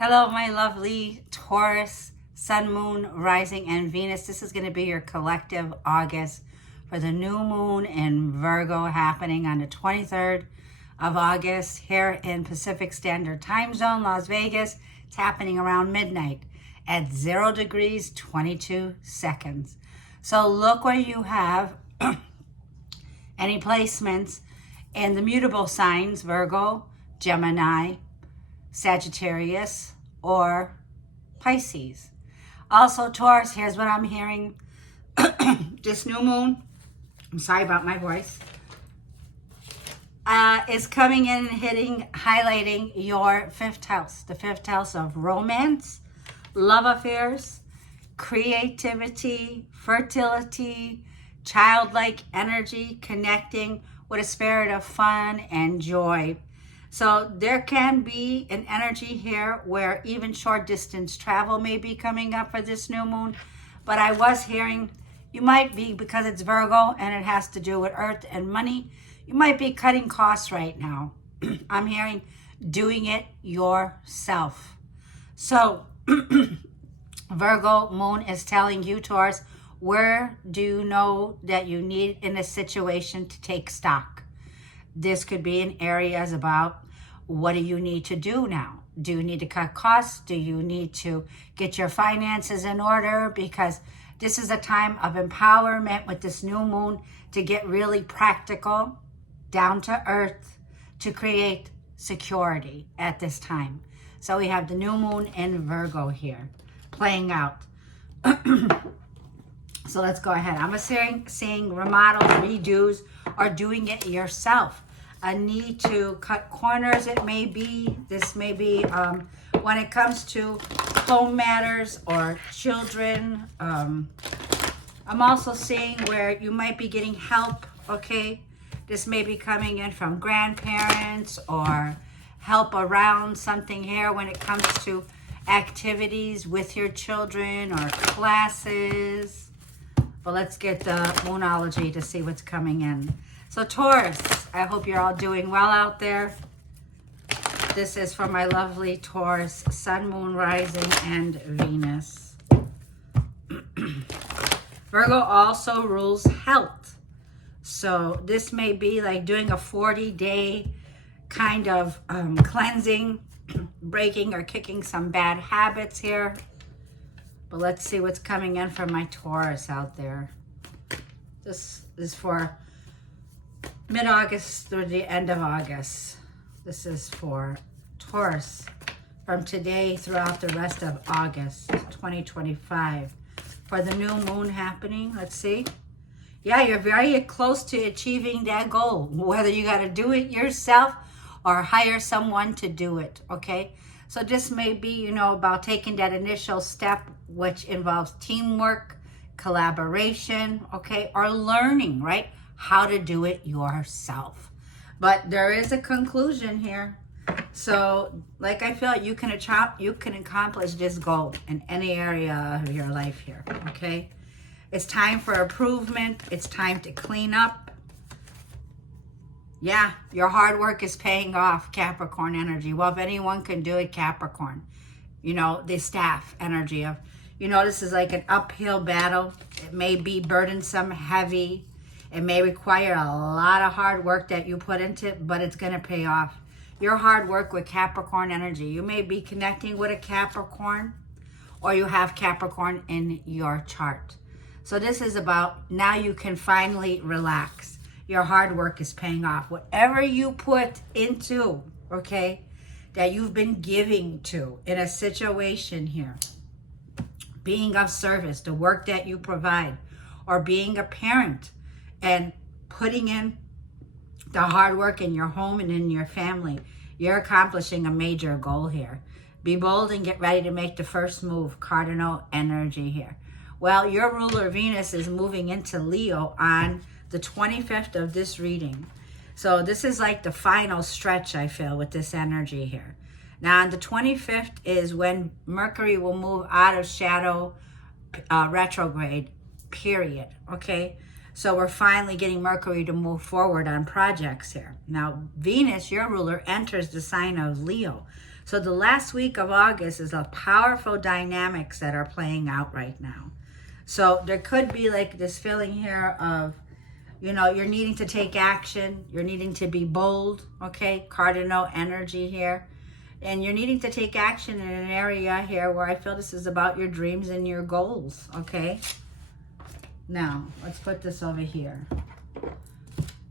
Hello, my lovely Taurus, Sun, Moon, Rising, and Venus. This is going to be your collective August for the new moon in Virgo happening on the 23rd of August here in Pacific Standard Time Zone, Las Vegas. It's happening around midnight at 0 degrees, 22 seconds. So look where you have any placements in the mutable signs, Virgo, Gemini, Sagittarius, or Pisces. Also, Taurus, here's what I'm hearing. This new moon, I'm sorry about my voice, is coming in and highlighting your fifth house. The fifth house of romance, love affairs, creativity, fertility, childlike energy, connecting with a spirit of fun and joy. So there can be an energy here where even short distance travel may be coming up for this new moon. But I was hearing you might be, because it's Virgo and it has to do with earth and money, you might be cutting costs right now. I'm hearing doing it yourself. So Virgo moon is telling you, Taurus, where do you know that you need in a situation to take stock? This could be in areas about what do you need to do now? Do you need to cut costs? Do you need to get your finances in order? Because this is a time of empowerment with this new moon to get really practical, down to earth, to create security at this time. So we have the new moon in Virgo here playing out. So let's go ahead. I'm seeing remodels, redos, or doing it yourself. A need to cut corners, it may be. This may be when it comes to home matters or children. I'm also seeing where you might be getting help, okay? This may be coming in from grandparents or help around something here when it comes to activities with your children or classes. But let's get the Moonology to see what's coming in. So Taurus, I hope you're all doing well out there. This is for my lovely Taurus, Sun, Moon, Rising, and Venus. Virgo also rules health. So this may be like doing a 40-day kind of cleansing, breaking or kicking some bad habits here. But let's see what's coming in for my Taurus out there. This is for mid-August through the end of August. This is for Taurus from today throughout the rest of August 2025. For the new moon happening, let's see. Yeah, you're very close to achieving that goal, whether you got to do it yourself or hire someone to do it, okay? So this may be, about taking that initial step, which involves teamwork, collaboration, okay, or learning, right? How to do it yourself. But there is a conclusion here. So like I feel you can accomplish this goal in any area of your life here, okay? It's time for improvement. It's time to clean up. Yeah, your hard work is paying off, Capricorn energy. Well, if anyone can do it, Capricorn. The staff energy of, this is like an uphill battle. It may be burdensome, heavy. It may require a lot of hard work that you put into it, but it's going to pay off. Your hard work with Capricorn energy. You may be connecting with a Capricorn, or you have Capricorn in your chart. So this is about now you can finally relax. Your hard work is paying off. Whatever you put into, okay, that you've been giving to in a situation here, being of service, the work that you provide, or being a parent, and putting in the hard work in your home and in your family, you're accomplishing a major goal here. Be bold and get ready to make the first move, cardinal energy here. Well, your ruler Venus is moving into Leo on the 25th of this reading. So this is like the final stretch, I feel, with this energy here. Now on the 25th is when Mercury will move out of shadow retrograde, period, okay? So we're finally getting Mercury to move forward on projects here. Now, Venus, your ruler, enters the sign of Leo. So the last week of August is a powerful dynamics that are playing out right now. So there could be like this feeling here of, you know, you're needing to take action. You're needing to be bold, okay? Cardinal energy here. And you're needing to take action in an area here where I feel this is about your dreams and your goals, okay? Now, let's put this over here.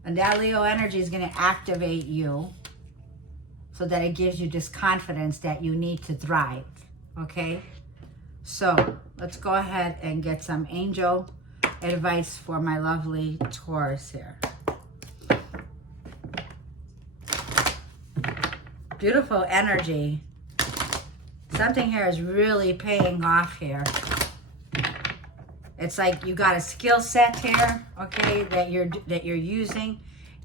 And that Leo energy is going to activate you so that it gives you this confidence that you need to thrive, okay? So, let's go ahead and get some angel advice for my lovely Taurus here. Beautiful energy. Something here is really paying off here. It's like you got a skill set here, okay, that you're using.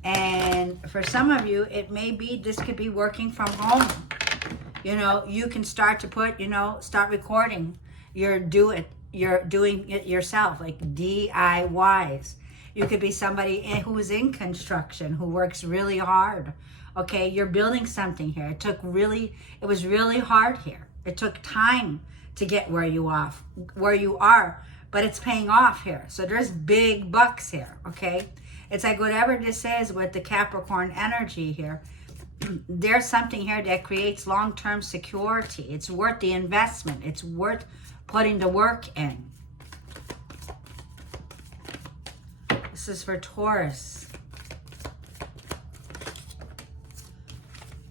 And for some of you, it may be, this could be working from home. You know, you can start to put, you know, start recording. You're doing it yourself, like DIYs. You could be somebody who's in construction, who works really hard. Okay, you're building something here. It was really hard here. It took time to get where you are, but it's paying off here. So there's big bucks here, okay? It's like whatever this is with the Capricorn energy here, there's something here that creates long-term security. It's worth the investment. It's worth putting the work in. This is for Taurus.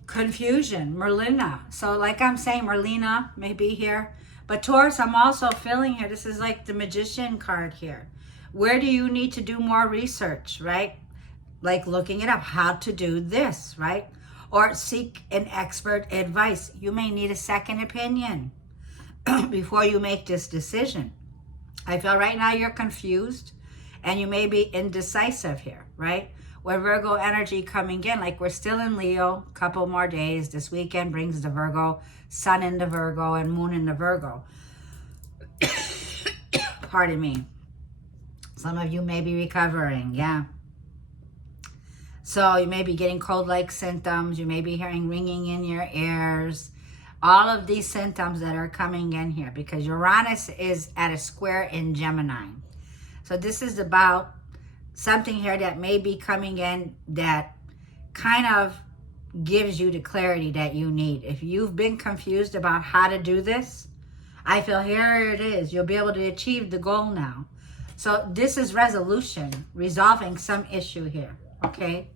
Confusion, Merlina. So like I'm saying, Merlina may be here. But Taurus, I'm also feeling here, this is like the Magician card here. Where do you need to do more research, right? Like looking it up, how to do this, right? Or seek an expert advice. You may need a second opinion before you make this decision. I feel right now you're confused and you may be indecisive here, right? With Virgo energy coming in, like we're still in Leo, couple more days. This weekend brings the Virgo, Sun into Virgo and Moon into Virgo. Pardon me. Some of you may be recovering, yeah. So you may be getting cold-like symptoms. You may be hearing ringing in your ears. All of these symptoms that are coming in here because Uranus is at a square in Gemini. So this is about something here that may be coming in that kind of gives you the clarity that you need. If you've been confused about how to do this, I feel here it is. You'll be able to achieve the goal now. So this is resolution, resolving some issue here, okay?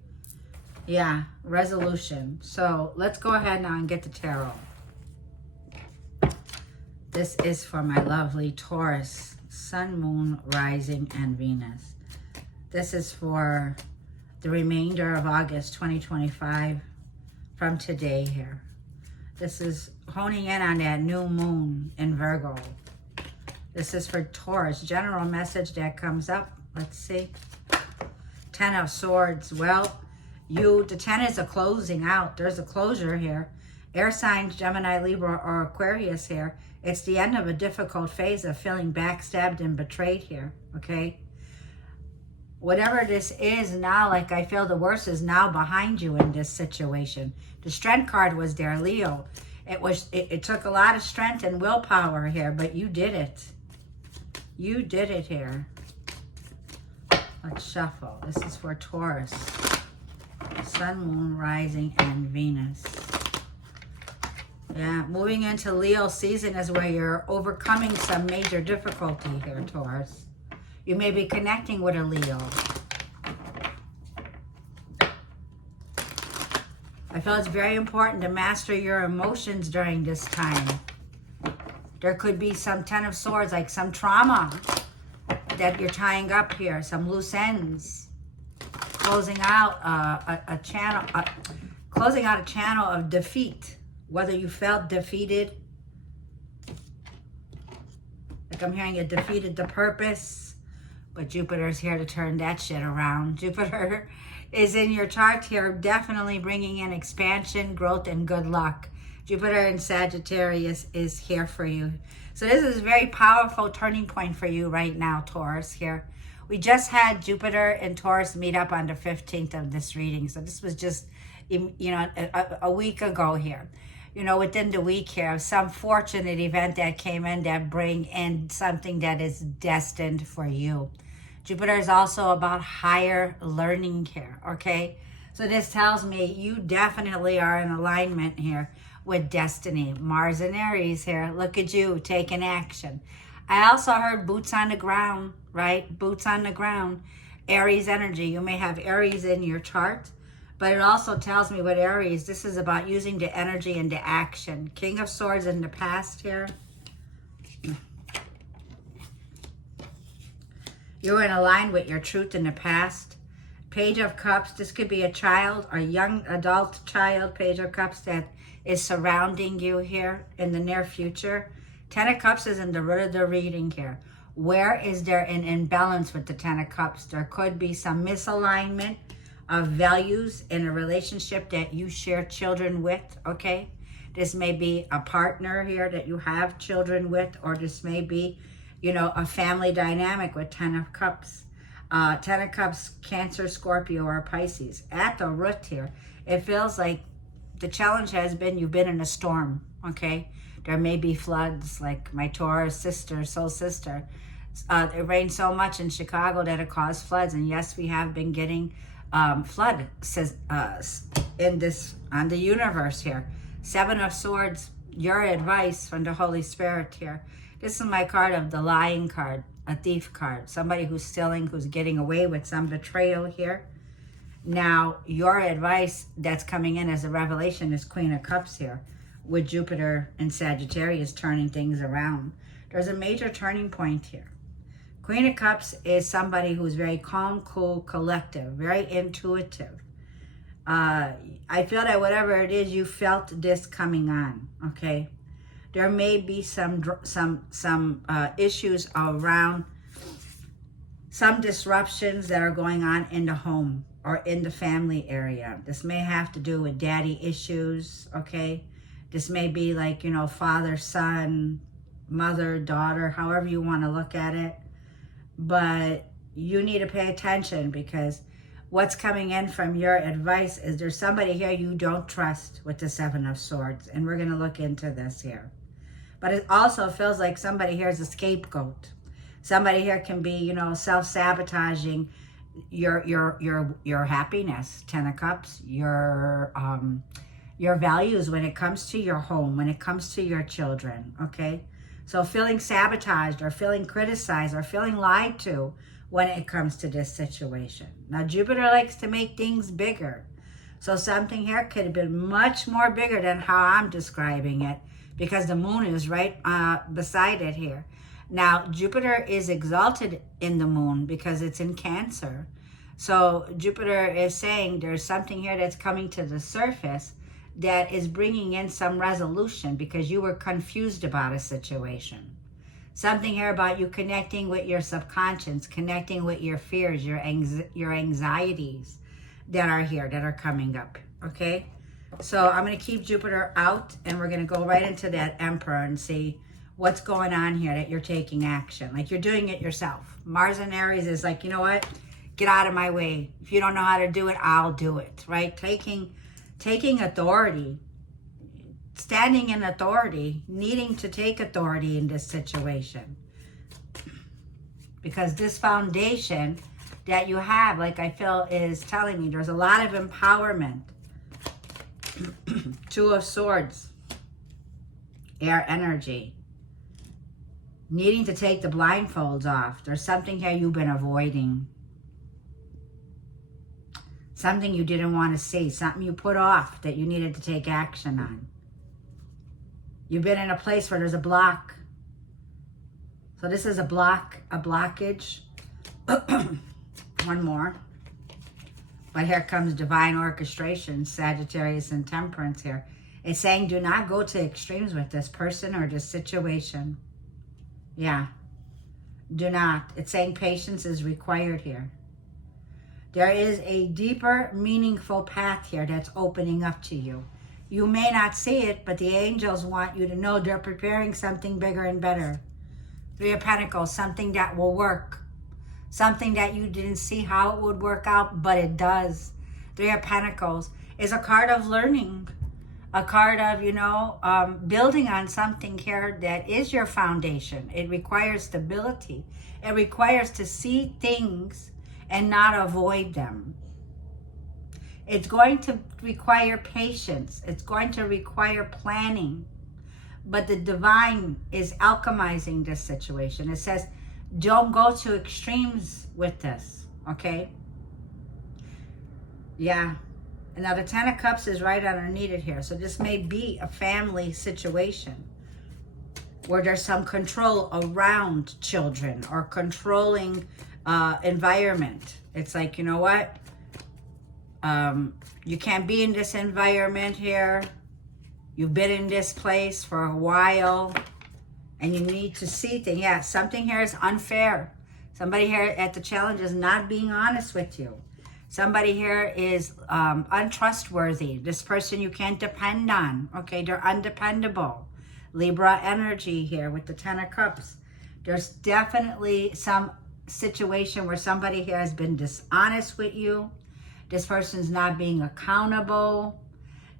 Yeah, resolution. So let's go ahead now and get the tarot. This is for my lovely Taurus, Sun, Moon, Rising, and Venus. This is for the remainder of August 2025 from today here. This is honing in on that new moon in Virgo. This is for Taurus. General message that comes up. Let's see. 10 of Swords. Well, the 10 is a closing out. There's a closure here. Air signs, Gemini, Libra, or Aquarius here. It's the end of a difficult phase of feeling backstabbed and betrayed here, okay? Whatever this is now, like I feel the worst is now behind you in this situation. The Strength card was there, Leo. It took a lot of strength and willpower here, but you did it. You did it here. Let's shuffle. This is for Taurus. Sun, Moon, Rising, and Venus. Yeah, moving into Leo season is where you're overcoming some major difficulty here, Taurus. You may be connecting with a Leo. I feel it's very important to master your emotions during this time. There could be some 10 of Swords, like some trauma that you're tying up here, some loose ends, closing out a channel of defeat. Whether you felt defeated, like I'm hearing you defeated the purpose, but Jupiter's here to turn that shit around. Jupiter is in your chart here, definitely bringing in expansion, growth, and good luck. Jupiter in Sagittarius is here for you. So this is a very powerful turning point for you right now, Taurus, here. We just had Jupiter and Taurus meet up on the 15th of this reading. So this was just, you know, a week ago here. you know, within the week here, some fortunate event that came in that bring in something that is destined for you. Jupiter is also about higher learning here, okay? So this tells me you definitely are in alignment here with destiny. Mars and Aries here. Look at you taking action. I also heard boots on the ground, right? Boots on the ground. Aries energy. You may have Aries in your chart, but it also tells me with Aries, this is about using the energy into action. King of Swords in the past here. You're in line with your truth in the past. Page of Cups, this could be a child or young adult child, Page of Cups, that is surrounding you here in the near future. Ten of Cups is in the root of the reading here. Where is there an imbalance with the Ten of Cups? There could be some misalignment of values in a relationship that you share children with, okay? This may be a partner here that you have children with, or this may be, you know, a family dynamic with Ten of Cups. Ten of Cups, Cancer, Scorpio, or Pisces. At the root here, it feels like the challenge has been you've been in a storm, okay? There may be floods, like my Taurus sister, soul sister. It rained so much in Chicago that it caused floods. And yes, we have been getting flood in this, on the universe here. Seven of Swords, your advice from the Holy Spirit here. This is my card of the lying card, a thief card. Somebody who's stealing, who's getting away with some betrayal here. Now, your advice that's coming in as a revelation is Queen of Cups here, with Jupiter and Sagittarius turning things around. There's a major turning point here. Queen of Cups is somebody who's very calm, cool, collective, very intuitive. I feel that whatever it is, you felt this coming on, okay? There may be some issues around some disruptions that are going on in the home or in the family area. This may have to do with daddy issues, okay? This may be like, you know, father, son, mother, daughter, however you want to look at it. But you need to pay attention, because what's coming in from your advice is there's somebody here you don't trust with the Seven of Swords. And we're going to look into this here. But it also feels like somebody here is a scapegoat. Somebody here can be, you know, self-sabotaging your happiness, Ten of Cups, your values when it comes to your home, when it comes to your children, okay? So feeling sabotaged or feeling criticized or feeling lied to when it comes to this situation. Now, Jupiter likes to make things bigger. So something here could have been much more bigger than how I'm describing it, because the moon is right beside it here. Now, Jupiter is exalted in the moon because it's in Cancer. So Jupiter is saying there's something here that's coming to the surface that is bringing in some resolution because you were confused about a situation. Something here about you connecting with your subconscious, connecting with your fears, your anxieties that are here, that are coming up, okay? So I'm going to keep Jupiter out, and we're going to go right into that Emperor and see what's going on here, that you're taking action. Like you're doing it yourself. Mars and Aries is like, you know what? Get out of my way. If you don't know how to do it, I'll do it, right? Taking authority, standing in authority, needing to take authority in this situation. Because this foundation that you have, like I feel, is telling me there's a lot of empowerment. Two of Swords, air energy. Needing to take the blindfolds off. There's something here you've been avoiding. Something you didn't want to see. Something you put off that you needed to take action on. You've been in a place where there's a block. So this is a blockage. One more. But here comes divine orchestration, Sagittarius and Temperance here. It's saying do not go to extremes with this person or this situation. Yeah. Do not. It's saying patience is required here. There is a deeper, meaningful path here that's opening up to you. You may not see it, but the angels want you to know they're preparing something bigger and better. Three of Pentacles, something that will work. Something that you didn't see how it would work out, but it does. Three of Pentacles is a card of learning. a card of, you know, building on something here that is your foundation. It requires stability. It requires to see things and not avoid them. It's going to require patience. It's going to require planning. But the divine is alchemizing this situation. It says, don't go to extremes with this, okay? Yeah. And now the Ten of Cups is right underneath it here. So this may be a family situation where there's some control around children or controlling environment. It's like, you know what? You can't be in this environment here. You've been in this place for a while and you need to see things. Yeah, something here is unfair. Somebody here at the challenge is not being honest with you. Somebody here is untrustworthy. This person you can't depend on. Okay, they're undependable. Libra energy here with the Ten of Cups. There's definitely some situation where somebody here has been dishonest with you. This person's not being accountable.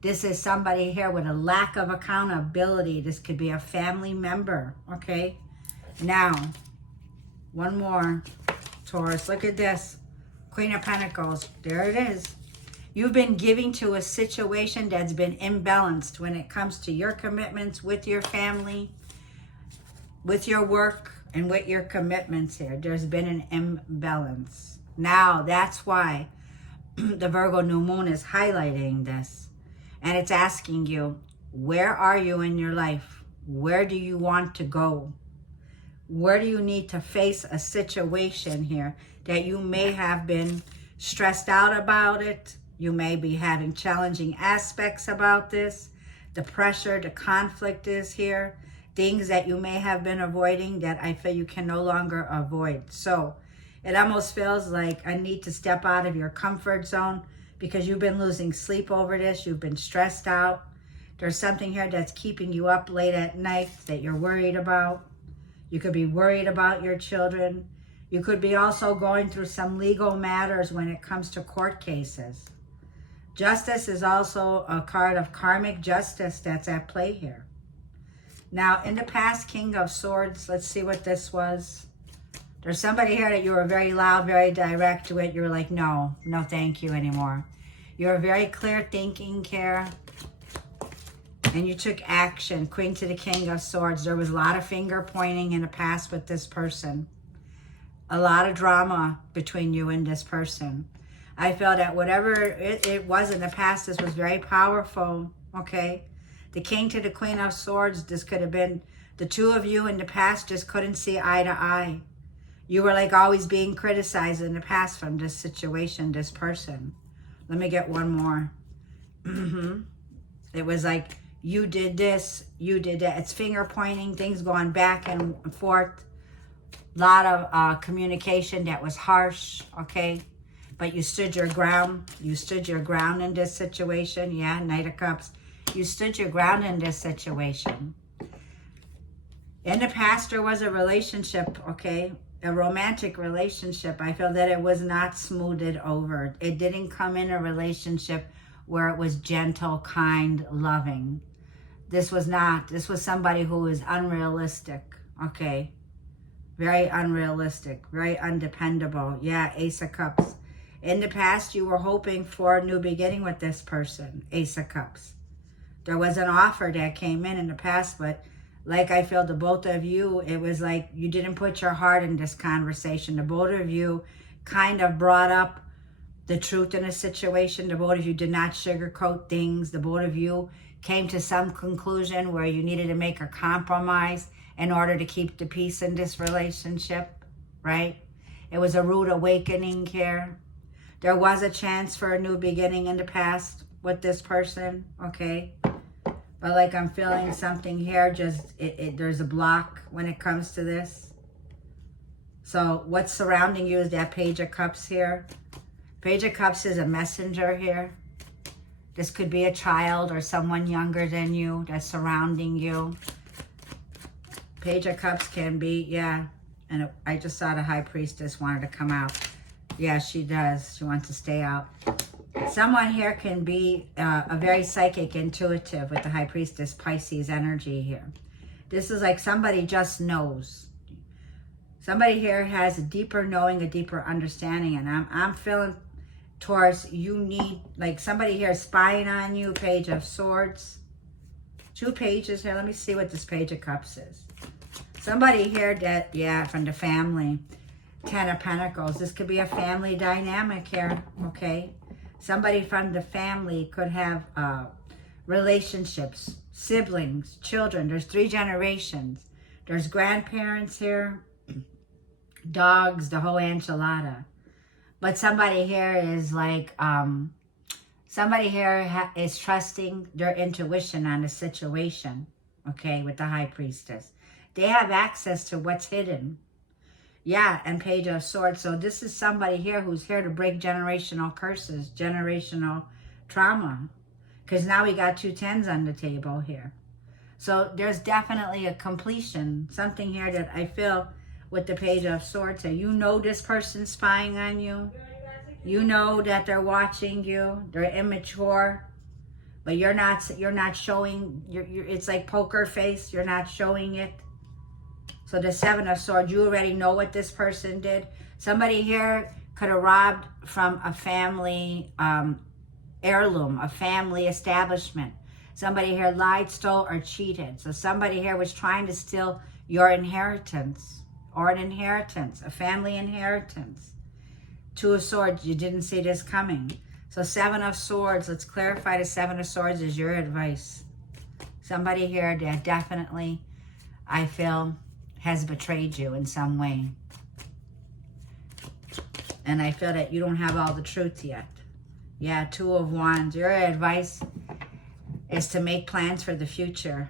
This is somebody here with a lack of accountability. This could be a family member, okay? Now, one more, Taurus. Look at this. Queen of Pentacles. There it is. You've been giving to a situation that's been imbalanced when it comes to your commitments with your family, with your work, and with your commitments here. There's been an imbalance. Now, that's why the Virgo new moon is highlighting this. And it's asking you, where are you in your life? Where do you want to go? Where do you need to face a situation here that you may have been stressed out about it? You may be having challenging aspects about this. The pressure, the conflict is here. Things that you may have been avoiding that I feel you can no longer avoid. So it almost feels like I need to step out of your comfort zone because you've been losing sleep over this. You've been stressed out. There's something here that's keeping you up late at night that you're worried about. You could be worried about your children. You could be also going through some legal matters when it comes to court cases. Justice is also a card of karmic justice that's at play here. Now, in the past, King of Swords, let's see what this was. There's somebody here that you were very loud, very direct to it. You're like, no thank you anymore. You're very clear thinking here. And you took action. Queen to the King of Swords. There was a lot of finger pointing in the past with this person. A lot of drama between you and this person. I feel that whatever it was in the past, this was very powerful, okay? The King to the Queen of Swords, this could have been the two of you in the past just couldn't see eye to eye. You were like always being criticized in the past from this situation, this person. Let me get one more. It was like, you did this, you did that. It's finger pointing, things going back and forth. A lot of communication that was harsh, okay? But you stood your ground. You stood your ground in this situation. Yeah, Knight of Cups. You stood your ground in this situation. In the past, there was a relationship, okay? A romantic relationship. I feel that it was not smoothed over. It didn't come in a relationship where it was gentle, kind, loving. This was not. This was somebody who was unrealistic, okay? Very unrealistic, very undependable. Yeah, Ace of Cups. In the past, you were hoping for a new beginning with this person, Ace of Cups. There was an offer that came in the past, but like I feel the both of you, it was like you didn't put your heart in this conversation. The both of you kind of brought up the truth in a situation. The both of you did not sugarcoat things. The both of you came to some conclusion where you needed to make a compromise in order to keep the peace in this relationship, right? It was a rude awakening here. There was a chance for a new beginning in the past with this person, okay? But like I'm feeling something here, just there's a block when it comes to this. So what's surrounding you is that Page of Cups here. Page of Cups is a messenger here. This could be a child or someone younger than you that's surrounding you. Page of Cups can be, yeah. And I just saw the High Priestess wanted to come out. Yeah, she does. She wants to stay out. Someone here can be a very psychic, intuitive with the High Priestess Pisces energy here. This is like somebody just knows. Somebody here has a deeper knowing, a deeper understanding. And I'm feeling, Taurus, you need, like somebody here spying on you. Page of Swords. 2 pages here. Let me see what this Page of Cups is. Somebody here that, yeah, from the family. 10 of Pentacles. This could be a family dynamic here, okay? Somebody from the family could have relationships, siblings, children. There's 3 generations. There's grandparents here, dogs, the whole enchilada. But somebody here is like, somebody here is trusting their intuition on a situation, okay, with the High Priestess. They have access to what's hidden. Yeah, and Page of Swords. So this is somebody here who's here to break generational curses, generational trauma. Because now we got 2 10s on the table here. So there's definitely a completion. Something here that I feel with the Page of Swords. So you know this person's spying on you. You know that they're watching you. They're immature. But you're not showing. It's like poker face. You're not showing it. So the 7 of Swords, you already know what this person did. Somebody here could have robbed from a family heirloom, a family establishment. Somebody here lied, stole, or cheated. So somebody here was trying to steal your inheritance or an inheritance, a family inheritance. 2 of Swords, you didn't see this coming. So 7 of Swords, let's clarify the 7 of Swords is your advice. Somebody here that definitely, I feel, has betrayed you in some way. And I feel that you don't have all the truth yet. Yeah, 2 of Wands. Your advice is to make plans for the future.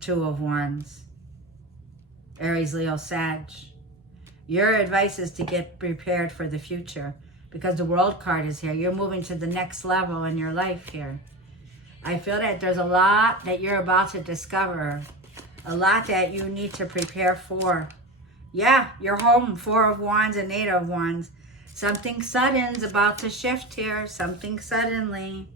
2 of Wands. Aries, Leo, Sag. Your advice is to get prepared for the future because the World card is here. You're moving to the next level in your life here. I feel that there's a lot that you're about to discover. A lot that you need to prepare for. Yeah, you're home. 4 of Wands and 8 of Wands. Something sudden's about to shift here. Something suddenly.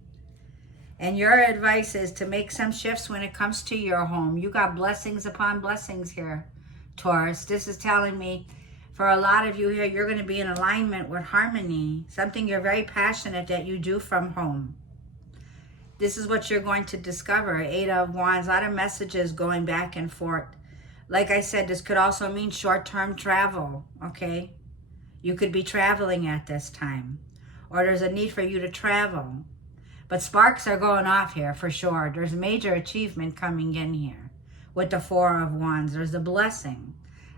And your advice is to make some shifts when it comes to your home. You got blessings upon blessings here, Taurus. This is telling me for a lot of you here, you're going to be in alignment with harmony. Something you're very passionate that you do from home. This is what you're going to discover. 8 of Wands, a lot of messages going back and forth. Like I said, this could also mean short-term travel, okay? You could be traveling at this time. Or there's a need for you to travel. But sparks are going off here for sure. There's major achievement coming in here. With the 4 of Wands, there's a blessing.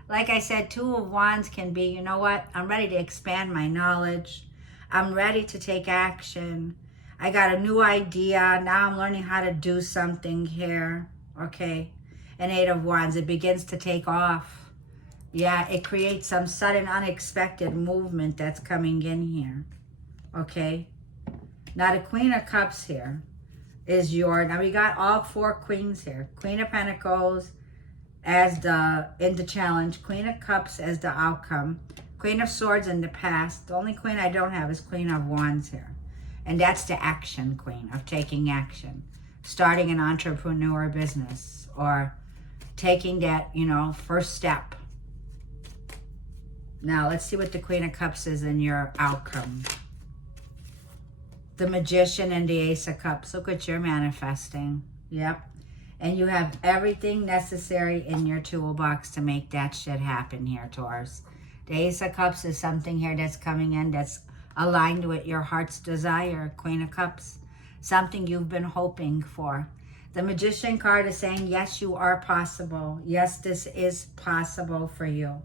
Like I said, 2 of Wands can be, you know what? I'm ready to expand my knowledge. I'm ready to take action. I got a new idea. Now I'm learning how to do something here. Okay. And 8 of Wands, it begins to take off. Yeah, it creates some sudden unexpected movement that's coming in here. Okay. Now the Queen of Cups here is now we got all 4 queens here. Queen of Pentacles as in the challenge. Queen of Cups as the outcome. Queen of Swords in the past. The only queen I don't have is Queen of Wands here. And that's the action queen of taking action. Starting an entrepreneur business or taking that, you know, first step. Now, let's see what the Queen of Cups is in your outcome. The Magician and the Ace of Cups. Look what you're manifesting. Yep. And you have everything necessary in your toolbox to make that shit happen here, Taurus. The Ace of Cups is something here that's coming in that's aligned with your heart's desire, Queen of Cups. Something you've been hoping for. The Magician card is saying, yes, you are possible. Yes, this is possible for you.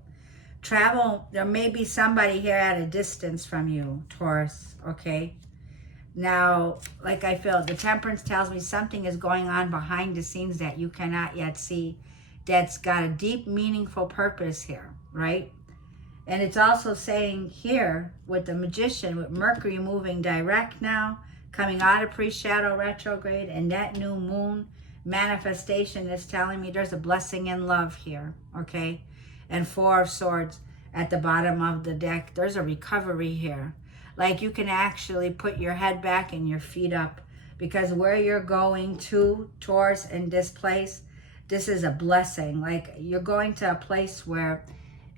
Travel, there may be somebody here at a distance from you, Taurus, okay? Now, like I feel, the Temperance tells me something is going on behind the scenes that you cannot yet see that's got a deep, meaningful purpose here, right? And it's also saying here with the Magician, with Mercury moving direct now, coming out of pre-shadow retrograde, and that new moon manifestation is telling me there's a blessing in love here, okay? And 4 of Swords at the bottom of the deck. There's a recovery here. Like you can actually put your head back and your feet up, because where you're going to, Taurus, in this place, this is a blessing. Like you're going to a place where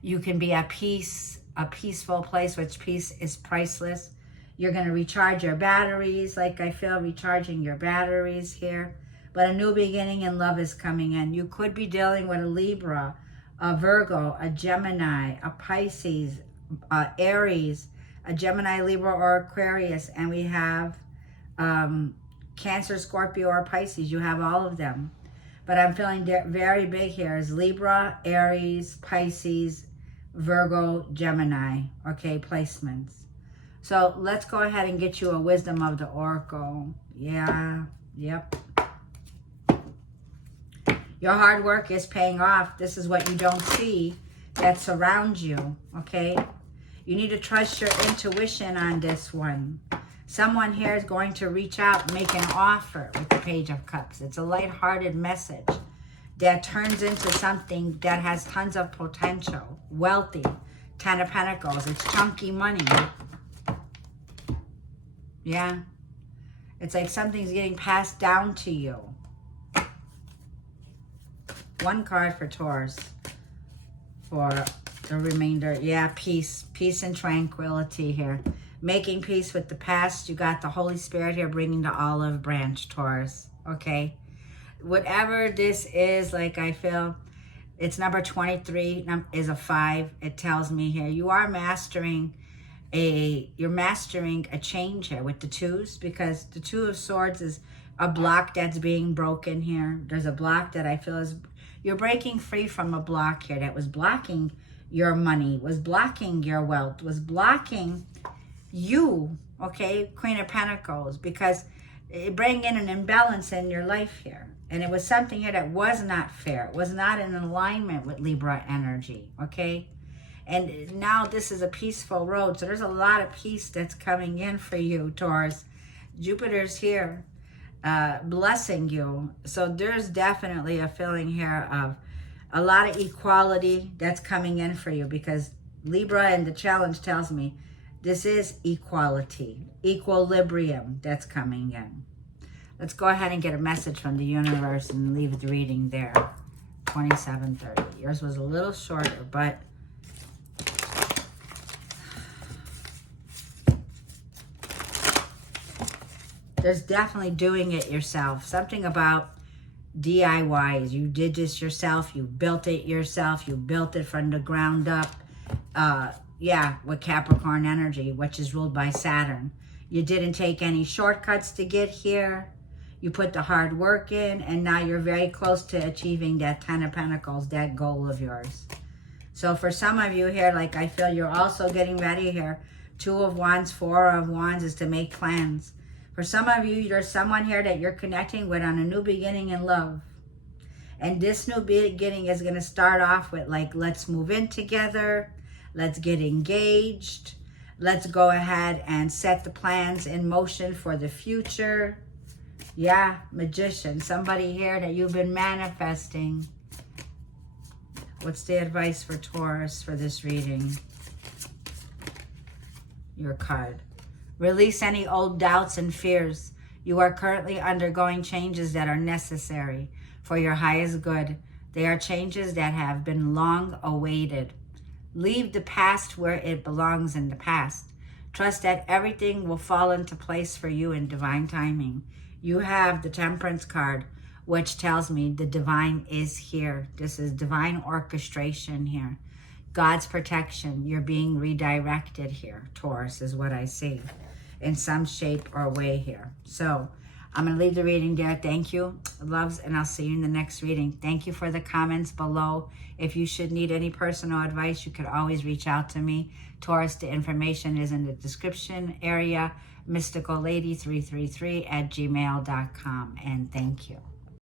you can be at peace, a peaceful place, which peace is priceless. You're going to recharge your batteries. Like I feel recharging your batteries here. But a new beginning in love is coming in. You could be dealing with a Libra, a Virgo, a Gemini, a Pisces, Aries, a Gemini, Libra, or Aquarius. And we have Cancer, Scorpio, or Pisces. You have all of them. But I'm feeling very big here is Libra, Aries, Pisces, Virgo, Gemini. Okay, placements. So let's go ahead and get you a wisdom of the Oracle. Yeah, yep. Your hard work is paying off. This is what you don't see that surrounds you, okay? You need to trust your intuition on this one. Someone here is going to reach out and make an offer with the Page of Cups. It's a lighthearted message that turns into something that has tons of potential. Wealthy. Ten of Pentacles. It's chunky money. Yeah. It's like something's getting passed down to you. One card for Taurus for the remainder. Yeah, peace. Peace and tranquility here. Making peace with the past. You got the Holy Spirit here bringing the olive branch, Taurus. Okay? Whatever this is, like I feel, it's number 23 is a 5. It tells me here you are mastering you're mastering a change here with the twos, because the Two of Swords is a block that's being broken here. There's a block that I feel is, you're breaking free from a block here that was blocking your money, was blocking your wealth, was blocking you, okay, Queen of Pentacles, because it bring in an imbalance in your life here. And it was something here that was not fair. It was not in alignment with Libra energy, okay? And now this is a peaceful road. So there's a lot of peace that's coming in for you, Taurus. Jupiter's here blessing you. So there's definitely a feeling here of a lot of equality that's coming in for you, because Libra and the challenge tells me this is equality, equilibrium that's coming in. Let's go ahead and get a message from the universe and leave the reading there. 27:30. Yours was a little shorter, but there's definitely doing it yourself. Something about DIYs. You did this yourself. You built it yourself. You built it from the ground up. Yeah, with Capricorn energy, which is ruled by Saturn. You didn't take any shortcuts to get here. You put the hard work in, and now you're very close to achieving that Ten of Pentacles, that goal of yours. So for some of you here, like I feel you're also getting ready here. Two of Wands, Four of Wands is to make plans. For some of you, there's someone here that you're connecting with on a new beginning in love. And this new beginning is going to start off with like, let's move in together. Let's get engaged. Let's go ahead and set the plans in motion for the future. Yeah, Magician. Somebody here that you've been manifesting. What's the advice for Taurus for this reading? Your card. Release any old doubts and fears. You are currently undergoing changes that are necessary for your highest good. They are changes that have been long awaited. Leave the past where it belongs in the past. Trust that everything will fall into place for you in divine timing. You have the Temperance card, which tells me the divine is here. This is divine orchestration here. God's protection. You're being redirected here, Taurus, is what I see in some shape or way here. So I'm going to leave the reading there. Thank you, loves, and I'll see you in the next reading. Thank you for the comments below. If you should need any personal advice, you could always reach out to me. Taurus, the information is in the description area. mysticallady333@gmail.com. And thank you.